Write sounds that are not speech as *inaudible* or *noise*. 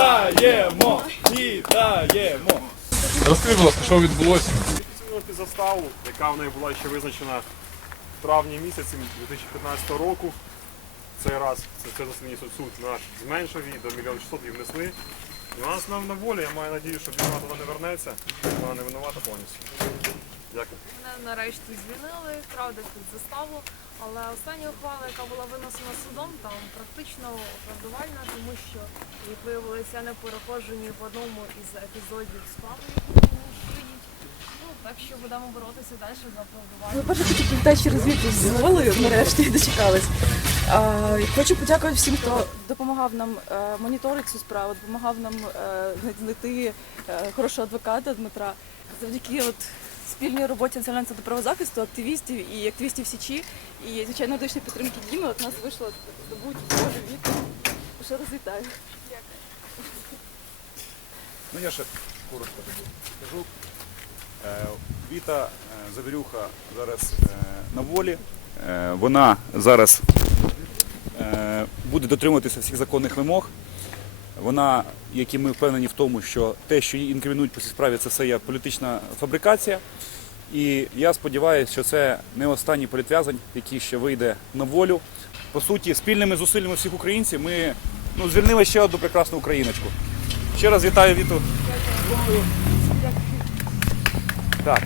Вітаємо! Вітаємо! Розкажи, будь ласка, що відбулося? Заставу, яка в неї була ще визначена в травні місяці 2015 року. Цей раз це, це суд наш зменшив її до мільйона 600 її внесли. І вона на, на волі, я маю надію, що вона туди не вернеться, вона не винувата повністю. Дякую. Мене нарешті звільнили, правда, під заставу. Але остання ухвала, яка була винесена судом, там практично оправдувальна, тому що, як виявилося, я не перехожу ні в одному із епізодів справи, які мені. Ну, так що будемо боротися далі за оправдування. Ну, перше хочу привітати через звідти з волею, нарешті *laughs* дочекались. А, хочу подякувати всім, хто допомагав нам е, моніторити цю справу, допомагав нам е, знайти е, хорошого адвоката Дмитра. Завдяки от спільній роботі Національного центру правозахисту, активістів і активістів Січі, і звичайно медичної підтримки Діми, от нас вийшло здобути Боже віку. Ще раз вітаю. Ну я ще коротко скажу. Е, Віта е, Завірюха зараз е, на волі. Вона зараз буде дотримуватися всіх законних вимог. Вона, як і ми впевнені в тому, що те, що її інкримінують по цій справі, це все є політична фабрикація. І я сподіваюся, що це не останній політв'язань, який ще вийде на волю. По суті, спільними зусиллями всіх українців ми ну, звільнили ще одну прекрасну україночку. Ще раз вітаю Віту. Так.